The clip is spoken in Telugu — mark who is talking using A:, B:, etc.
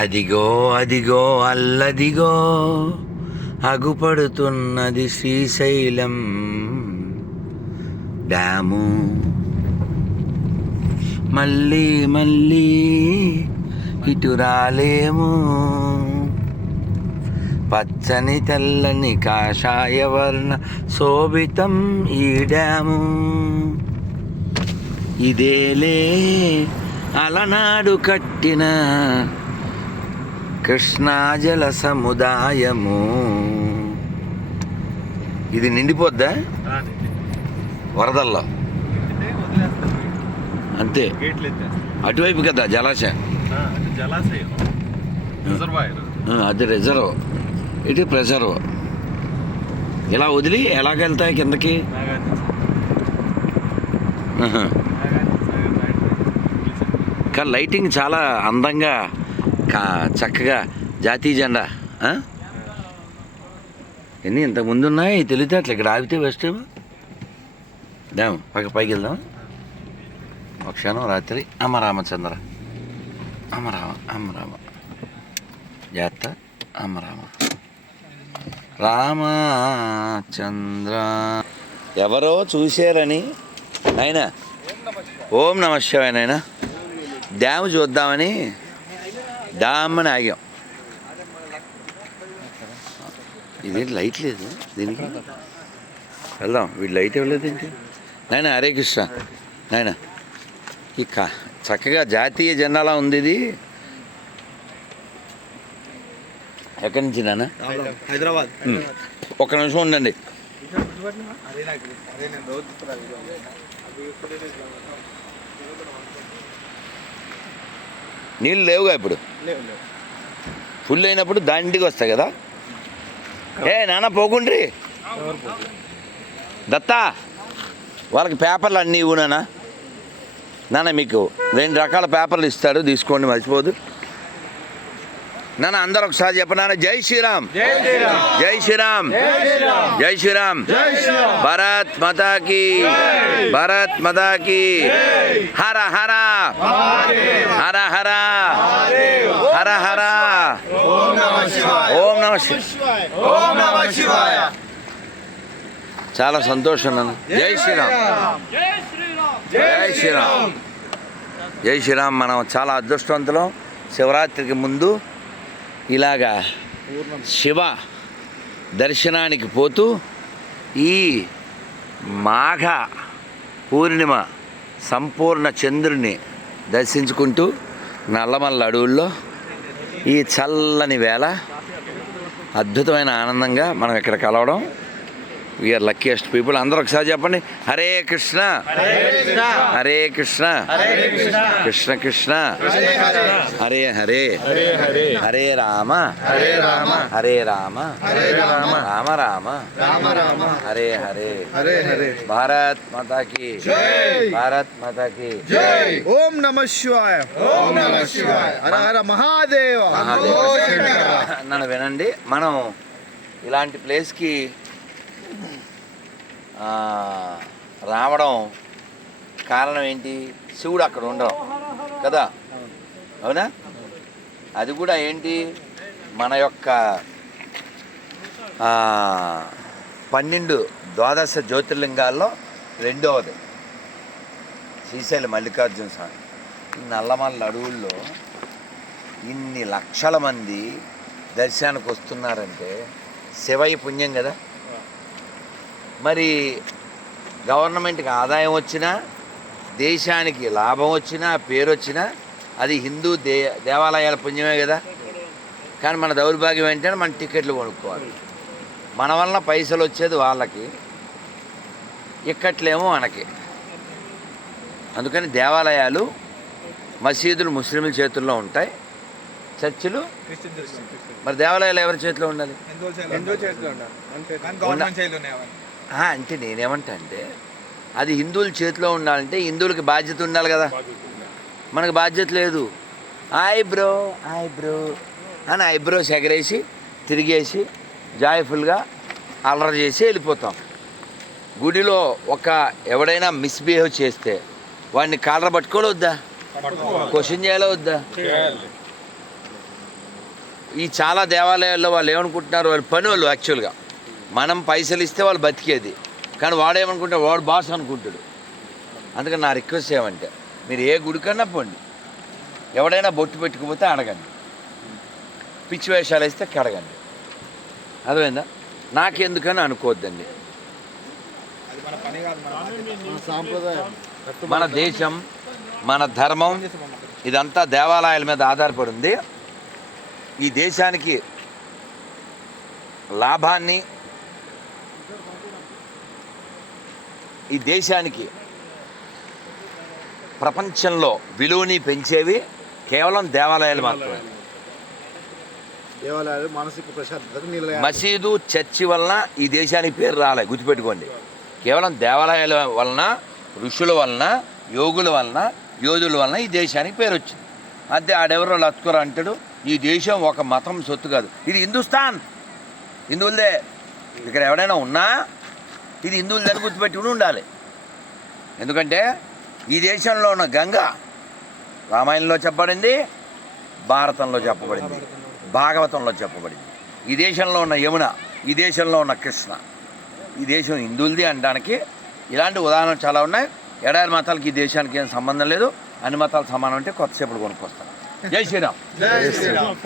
A: అదిగో అదిగో అల్లదిగో అగుపడుతున్నది శ్రీశైలం డ్యాము. మళ్ళీ మళ్ళీ ఇటు రాలేము. పచ్చని తెల్లని కాషాయ వర్ణ శోభితం ఈ డ్యాము. ఇదేలే అలనాడు కట్టిన కృష్ణాజల సముదాయము. ఇది నిండిపోద్దా? వరదల్లో? అంతే. అటువైపు కదా జలాశయం?
B: జలాశయం.
A: అది రిజర్వ్ ఇటు ప్రెజర్వ్ ఇలా వదిలి ఎలాగెళ్తాయి కిందకి? లైటింగ్ చాలా అందంగా కా చక్కగా జాతీయ జెండా ఎన్ని ఇంత ముందు ఉన్నాయి అట్లా ఇక్కడ ఆగితే బెస్ట్ ఏమో. డామ్ పక్క పైకి వెళ్దాం. ఒక క్షణం రాత్రి. అమరామచంద్ర అమరామ అమరామ రామ అమరామ జాగ్రత్త రామచంద్ర ఎవరో చూశారని. ఆయన ఓం నమ శివాయ నాయనా. డ్యామ్ చూద్దామని అని ఆగాం. ఇది లైట్ లేదు దీనికి? వెళ్దాం. వీడు లైట్ ఇవ్వలేదు ఏంటి? నాయన హరే కృష్ణ. నాయన ఈ కా చక్కగా జాతీయ జెండాలా ఉంది ఇది. ఎక్కడి నుంచి నాన్న
B: హైదరాబాద్.
A: ఒక్క నిమిషం ఉండండి. నీళ్ళు లేవుగా ఇప్పుడు? ఫుల్ అయినప్పుడు దండికి వస్తాయి కదా? ఏ నాన్న పోకుండ్రి. దత్తా వాళ్ళకి పేపర్లు అన్నీ ఇవ్వు నాన్న. నాన్న మీకు రెండు రకాల పేపర్లు ఇస్తాడు తీసుకోండి మర్చిపోదు నాన్న అందరు ఒకసారి చెప్పనాన్న జై శ్రీరామ్. జై శ్రీరామ్. జై శ్రీరామ్. భారత్ మాతాకి. భారత్ మాతాకి. హర హర. హర హర. ఓం నమ శివాయ. చాలా సంతోషం నన్ను. జై శ్రీరామ్. జై శ్రీరామ్. జై శ్రీరామ్. మనం చాలా అదృష్టవంతులం. శివరాత్రికి ముందు ఇలాగా శివ దర్శనానికి పోతూ ఈ మాఘ పూర్ణిమ సంపూర్ణ చంద్రుని దర్శించుకుంటూ నల్లమల్ల అడవుల్లో ఈ చల్లని వేళ అద్భుతమైన ఆనందంగా మనం ఇక్కడ కలవడం వీఆర్ లక్కీయెస్ట్ పీపుల్ అందరూ ఒకసారి చెప్పండి. హరే కృష్ణ. హరే కృష్ణ. కృష్ణ. కృష్ణ. హరే హరే. హరే రామ. హరే రామ. హరే రామ. హరే రామ. రామ రామ. రామ రామ. హరే హరే.
C: హరే హరే.
A: భారత్ మాతాకి భారత్ మాతాకి
C: ఓం నమ శివాయ. ఓం నమ శివాయ. హర హర మహాదేవ.
A: నన్ను వినండి. మనం ఇలాంటి ప్లేస్కి రావడం కారణం ఏంటి? శివుడు అక్కడ ఉండడం. కదా? అవునా? అది కూడా ఏంటి? మన యొక్క పన్నెండు ద్వాదశ జ్యోతిర్లింగాల్లో రెండవది. శ్రీశైల మల్లికార్జున స్వామి. ఈ నల్లమల్ల అడవుల్లో ఇన్ని లక్షల మంది దర్శనానికి వస్తున్నారంటే శివయ్య పుణ్యం కదా? మరి గవర్నమెంట్కి ఆదాయం వచ్చినా దేశానికి లాభం వచ్చినా పేరు వచ్చినా అది హిందూ దే దేవాలయాల పుణ్యమే కదా. కానీ మన దౌర్భాగ్యం ఏంటంటే మన టికెట్లు కొనుక్కోవాలి. మన వలన పైసలు వచ్చేది వాళ్ళకి ఇక్కట్లేమో మనకి. అందుకని దేవాలయాలు మసీదులు ముస్లింల చేతుల్లో ఉంటాయి. చర్చిలు మరి దేవాలయాలు ఎవరి చేతిలో ఉండాలి? అంటే నేనేమంటా అంటే అది హిందువుల చేతిలో ఉండాలంటే హిందువులకి బాధ్యత ఉండాలి కదా. మనకు బాధ్యత లేదు. హాయ్ బ్రో హాయ్ బ్రో అని ఐబ్రోస్ ఎగరేసి తిరిగేసి జాయ్ఫుల్గా అల్లరి చేసి వెళ్ళిపోతాం. గుడిలో ఒక ఎవడైనా మిస్బిహేవ్ చేస్తే వాడిని కాలర పట్టుకోవాలి వద్దా క్వశ్చన్ చేయాలో వద్దా? ఈ చాలా దేవాలయాల్లో వాళ్ళు ఏమనుకుంటున్నారు? వాళ్ళు పని వాళ్ళు యాక్చువల్గా. మనం పైసలు ఇస్తే వాళ్ళు బతికేది. కానీ వాడేమనుకుంటే వాడు బాస్ అనుకుంటాడు. అందుకని నా రిక్వెస్ట్ ఏమంటే మీరు ఏ గుడికన్నా పోండి. ఎవడైనా బొట్టు పెట్టుకుపోతే అడగండి. పిచ్చి వేషాలు వేస్తే కడగండి అర్థమైందా? నాకెందుకని అనుకోవద్దండి
B: మన మన
C: సాంప్రదాయం
A: మన దేశం మన ధర్మం ఇదంతా దేవాలయాల మీద ఆధారపడి ఉంది. ఈ దేశానికి లాభాన్ని ఈ దేశానికి ప్రపంచంలో విలువని పెంచేవి కేవలం దేవాలయాలు మాత్రమే.
C: దేవాలయాలు మానసిక ప్రశాంతతకు నిలయాలు.
A: మసీదు చర్చి వలన ఈ దేశానికి పేరు రాలే గుర్తుపెట్టుకోండి. కేవలం దేవాలయాల వలన ఋషుల వలన యోగుల వలన యోధుల వలన ఈ దేశానికి పేరు వచ్చింది. అంతే ఆడెవరో లత్కర్ అంటాడు ఈ దేశం ఒక మతం సొత్తు కాదు. ఇది హిందుస్థాన్. హిందువులదే. ఇక్కడ ఎవడైనా ఉన్నా ఇది హిందువులదని గుర్తుపెట్టుకుని ఉండాలి. ఎందుకంటే ఈ దేశంలో ఉన్న గంగ రామాయణంలో చెప్పబడింది భారతంలో చెప్పబడింది భాగవతంలో చెప్పబడింది. ఈ దేశంలో ఉన్న యమున ఈ దేశంలో ఉన్న కృష్ణ ఈ దేశం హిందువులది అనడానికి ఇలాంటి ఉదాహరణలు చాలా ఉన్నాయి. ఎడారి మతాలకి ఈ దేశానికి ఏం సంబంధం లేదు. అన్ని మతాలు సమానం అంటే కొత్తసేపుడు కొనుక్కొస్తాను జై శ్రీరామ్.
C: జై శ్రీరామ్.